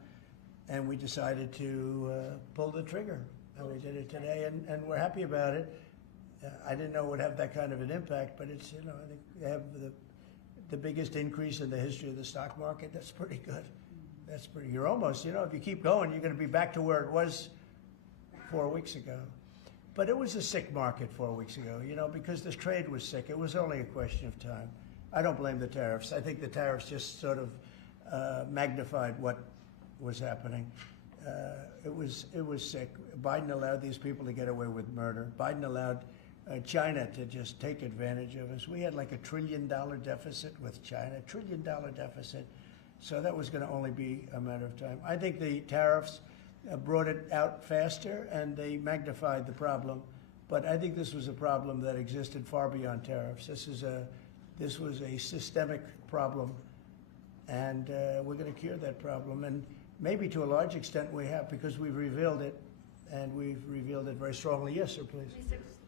and we decided to pull the trigger. And we did it today, and we're happy about it. I didn't know it would have that kind of an impact, but it's, I think they have the biggest increase in the history of the stock market. That's pretty good. You're almost, if you keep going, you're going to be back to where it was 4 weeks ago. But it was a sick market 4 weeks ago, because this trade was sick. It was only a question of time. I don't blame the tariffs. I think the tariffs just sort of magnified what was happening. It was sick. Biden allowed these people to get away with murder. Biden allowed China to just take advantage of us. We had like $1 trillion deficit with China, $1 trillion deficit. So that was going to only be a matter of time. I think the tariffs brought it out faster, and they magnified the problem. But I think this was a problem that existed far beyond tariffs. This was a systemic problem, and we're going to cure that problem. And maybe to a large extent we have, because we've revealed it, and we've revealed it very strongly. Yes, sir, please.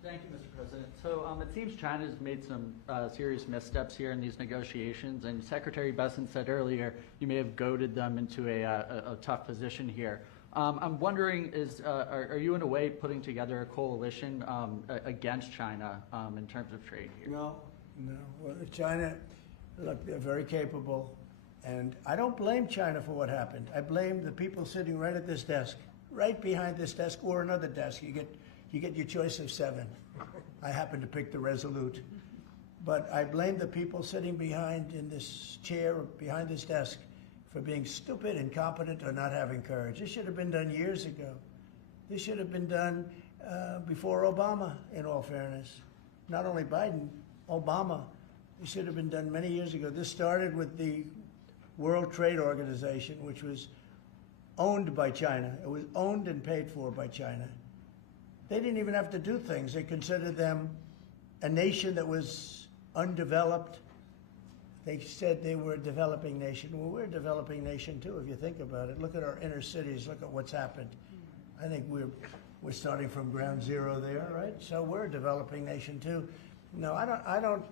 Thank you, Mr. President. So it seems China's made some serious missteps here in these negotiations, and Secretary Bessent said earlier you may have goaded them into a tough position here. I'm wondering, are you in a way putting together a coalition against China in terms of trade here? No. Well, China, look, they're very capable, and I don't blame China for what happened. I blame the people sitting right at this desk, right behind this desk, or another desk. You get your choice of 7. I happen to pick the Resolute, but I blame the people sitting behind in this chair or behind this desk for being stupid, incompetent, or not having courage. This should have been done years ago. This should have been done before Obama, in all fairness. Not only Biden, Obama. It should have been done many years ago. This started with the World Trade Organization, which was owned by China. It was owned and paid for by China. They didn't even have to do things. They considered them a nation that was undeveloped. They said they were a developing nation. Well, we're a developing nation too, if you think about it. Look at our inner cities. Look at what's happened. I think we're starting from ground zero there, right? So we're a developing nation too. No, I don't.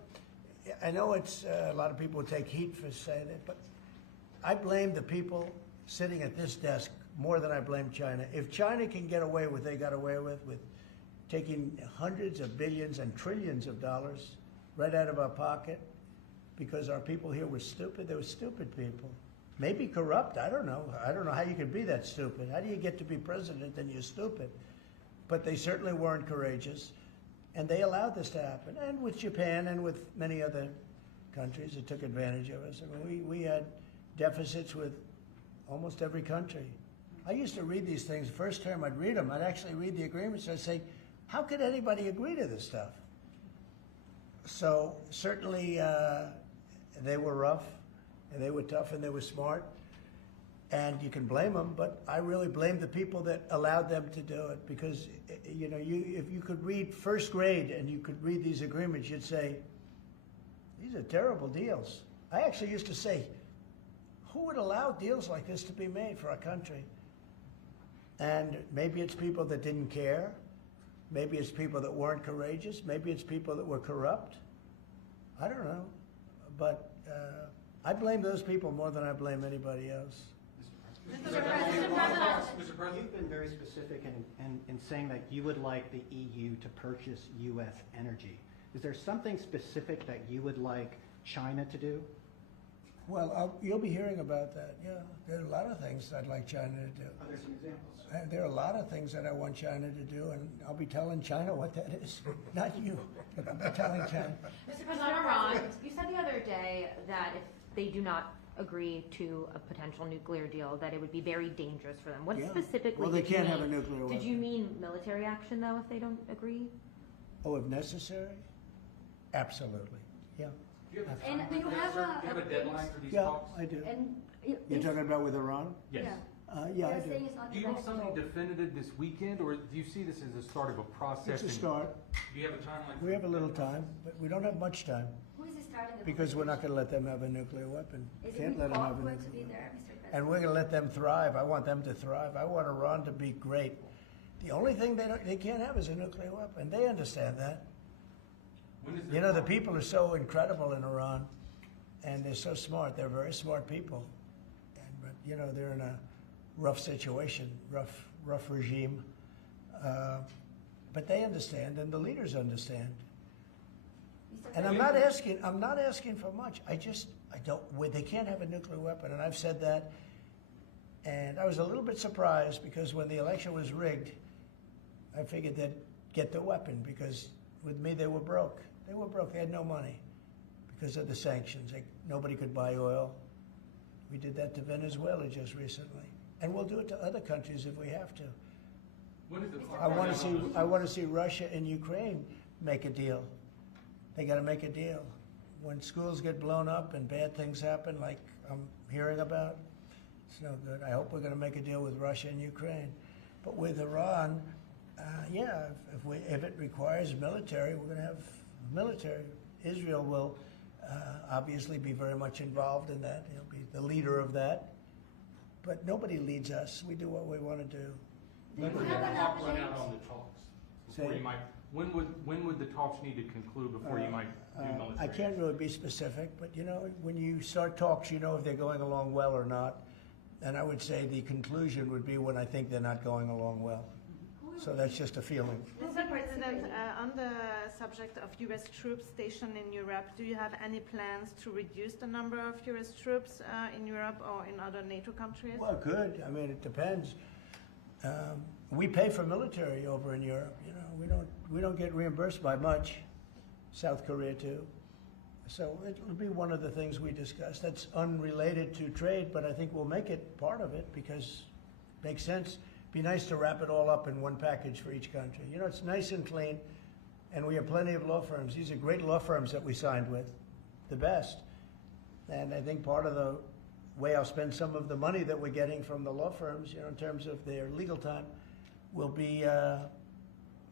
I know it's a lot of people take heat for saying it, but I blame the people sitting at this desk more than I blame China. If China can get away with what they got away with taking hundreds of billions and trillions of dollars right out of our pocket, because our people here were stupid. They were stupid people. Maybe corrupt, I don't know. I don't know how you can be that stupid. How do you get to be president and you're stupid? But they certainly weren't courageous, and they allowed this to happen. And with Japan and with many other countries that took advantage of us. I mean, we had deficits with almost every country. I used to read these things. First term, I'd read them. I'd actually read the agreements. I'd say, how could anybody agree to this stuff? So certainly they were rough, and they were tough, and they were smart, and you can blame them, but I really blame the people that allowed them to do it, because you know, if you could read first grade and you could read these agreements, you'd say, these are terrible deals. I actually used to say, who would allow deals like this to be made for our country? And maybe it's people that didn't care. Maybe it's people that weren't courageous. Maybe it's people that were corrupt. I don't know. But I blame those people more than I blame anybody else. Mr. President, you've been very specific in saying that you would like the EU to purchase U.S. energy. Is there something specific that you would like China to do? Well, you'll be hearing about that, yeah. There are a lot of things I'd like China to do. Are there some examples? There are a lot of things that I want China to do, and I'll be telling China what that is. Not you, but I'll be telling China. Mr. President, on Iran, you said the other day that if they do not agree to a potential nuclear deal, that it would be very dangerous for them. What Yeah. specifically Well, they did you can't have mean? a nuclear weapon. Did you mean military action, though, if they don't agree? Oh, if necessary? Absolutely, yeah. And do you have a deadline for these Yeah, talks? I do. And You're talking about with Iran? Yes. Yeah, I They're do. saying it's not Do you want negotiable. something definitive this weekend, or do you see this as the start of a process? It's a start. Do you have a timeline? We have a little time, but we don't have much time, Who is starting the because we're not gonna let them have a nuclear weapon. Is Can't it let them have a going to be nuclear weapon. there, Mr. President? And we're gonna let them thrive. I want them to thrive. I want Iran to be great. The only thing they can't have is a nuclear weapon. They understand that. When is You know, the people are so incredible in Iran, and they're so smart. They're very smart people. But, you know, they're in a rough situation, rough regime. But they understand, and the leaders understand. And I'm not asking for much. I don't, they can't have a nuclear weapon, and I've said that. And I was a little bit surprised, because when the election was rigged, I figured they'd get the weapon, because with me they were broke. They were broke. They had no money because of the sanctions. Nobody could buy oil. We did that to Venezuela just recently, and we'll do it to other countries if we have to. When is the I want to see Russia and Ukraine make a deal. They got to make a deal. When schools get blown up and bad things happen, like I'm hearing about, it's no good. I hope we're going to make a deal with Russia and Ukraine. But with Iran, yeah, if it requires military, we're going to have military. Israel will obviously be very much involved in that. He'll be the leader of that. But nobody leads us. We do what we want to do. When would the clock run out on the talks? Before Say- you might, when would the talks need to conclude before you might do military? I can't really be specific, but you know, when you start talks, you know if they're going along well or not. And I would say the conclusion would be when I think they're not going along well. So that's just a feeling. Mr. President, on the subject of U.S. troops stationed in Europe, do you have any plans to reduce the number of U.S. troops in Europe or in other NATO countries? Well, good. I mean, it depends. We pay for military over in Europe. You know, we don't get reimbursed by much. South Korea too. So it'll be one of the things we discuss. That's unrelated to trade, but I think we'll make it part of it because it makes sense. Be nice to wrap it all up in one package for each country. You know, it's nice and clean, and we have plenty of law firms. These are great law firms that we signed with, the best. And I think part of the way I'll spend some of the money that we're getting from the law firms, you know, in terms of their legal time, will be,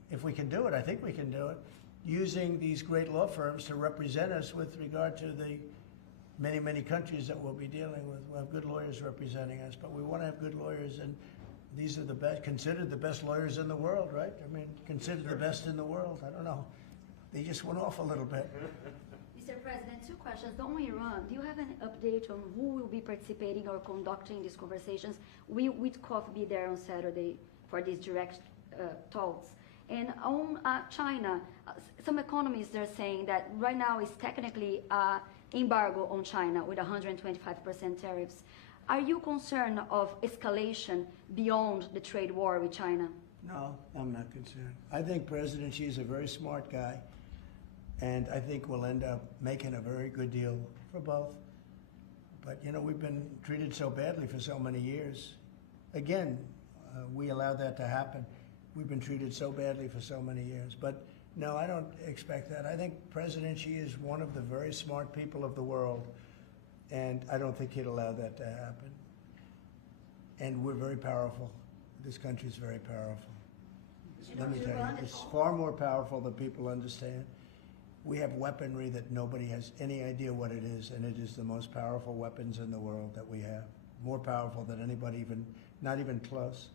if we can do it, I think we can do it, using these great law firms to represent us with regard to the many, many countries that we'll be dealing with. We'll have good lawyers representing us, but we want to have good lawyers, and these are the best, considered the best lawyers in the world, right? I mean, considered the best in the world. I don't know. They just went off a little bit. Mr. President, 2 questions. On Iran, do you have an update on who will be participating or conducting these conversations? Will Witkoff be there on Saturday for these direct talks? And on China, some economists are saying that right now is technically embargo on China with 125% tariffs. Are you concerned of escalation beyond the trade war with China? No, I'm not concerned. I think President Xi is a very smart guy, and I think we'll end up making a very good deal for both. But, you know, we've been treated so badly for so many years. Again, we allowed that to happen. We've been treated so badly for so many years. But no, I don't expect that. I think President Xi is one of the very smart people of the world, and I don't think he'd allow that to happen. And we're very powerful. This country is very powerful. Let me tell you, it's far more powerful than people understand. We have weaponry that nobody has any idea what it is, and it is the most powerful weapons in the world that we have. More powerful than anybody even, not even close.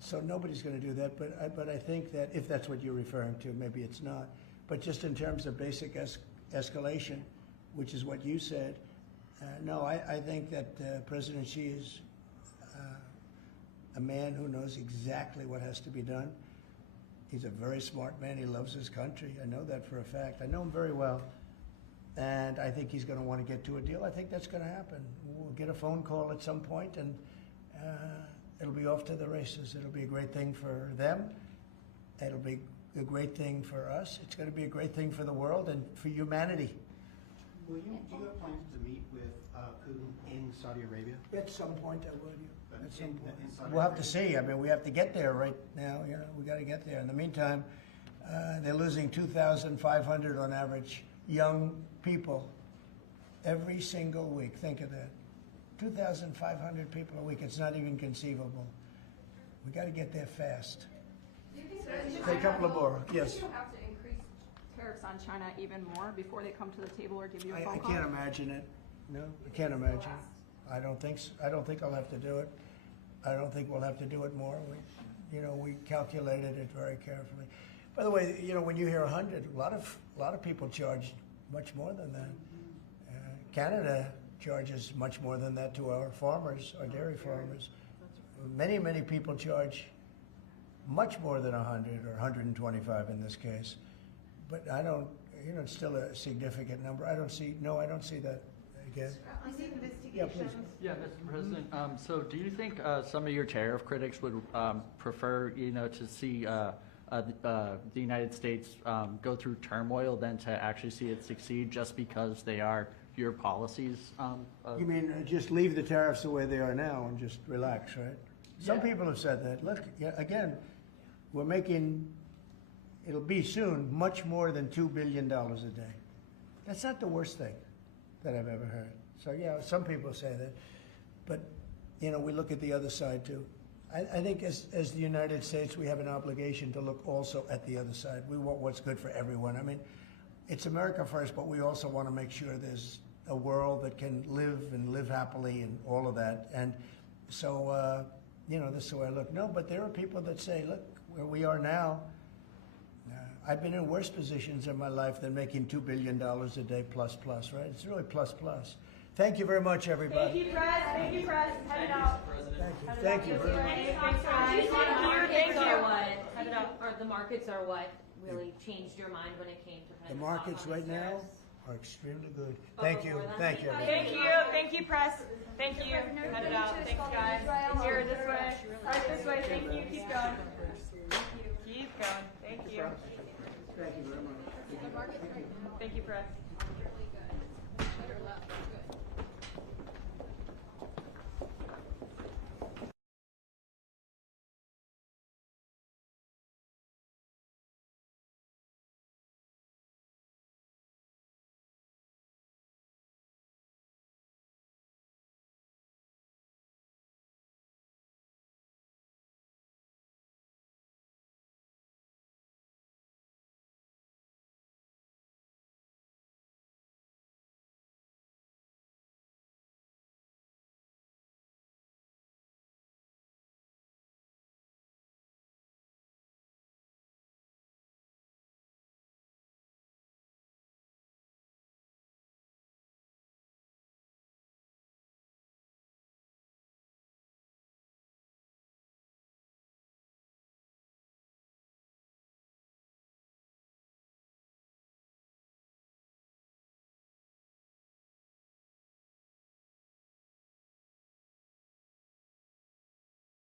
So nobody's going to do that, but I think that if that's what you're referring to, maybe it's not. But just in terms of basic escalation, which is what you said, no, I think that President Xi is a man who knows exactly what has to be done. He's a very smart man. He loves his country. I know that for a fact. I know him very well. And I think he's going to want to get to a deal. I think that's going to happen. We'll get a phone call at some point, and it'll be off to the races. It'll be a great thing for them. It'll be a great thing for us. It's going to be a great thing for the world and for humanity. Do you have plans to meet with Putin in Saudi Arabia? At some point, I would. At some point. We'll have to see. I mean, we have to get there right now. You know, we got to get there. In the meantime, they're losing 2,500 on average young people every single week. Think of that. 2,500 people a week. It's not even conceivable. We got to get there fast. A couple of more. Yes. Do you have to increase tariffs on China even more before they come to the table or give you a phone call? I can't imagine it. No, I can't imagine. I don't think so. I don't think I'll have to do it. I don't think we'll have to do it more. We calculated it very carefully. By the way, you know, when you hear 100, a lot of people charge much more than that. Canada charges much more than that to our farmers, our dairy farmers. Many, many people charge much more than 100 or 125 in this case. But I don't, you know, it's still a significant number. I don't see that again. Yeah, please. Yeah, Mr. President. So do you think some of your tariff critics would prefer, you know, to see the United States go through turmoil than to actually see it succeed just because they are your policies? You mean just leave the tariffs the way they are now and just relax, right? Some people have said that. Look, again, we're making, it'll be soon, much more than $2 billion a day. That's not the worst thing that I've ever heard. So, yeah, some people say that. But, you know, we look at the other side, too. I think as the United States, we have an obligation to look also at the other side. We want what's good for everyone. I mean, it's America first, but we also want to make sure there's a world that can live happily and all of that. And so, you know, this is the way I look. No, but there are people that say, look, where we are now, I've been in worse positions in my life than making $2 billion a day plus, right? It's really plus. Thank you very much, everybody. press. Thank you, press. Head out. Thank you very much. Thanks, guys. Markets are what, or the markets are what really changed your mind when it came to The kind of markets right now are extremely good. Thank you, thank you. Thank you, press. Thank you. Head it out. Thanks, guys. Here, this way. Right this way. Thank you. Keep going. Keep going. Thank you. Thank you very much. Thank you, press.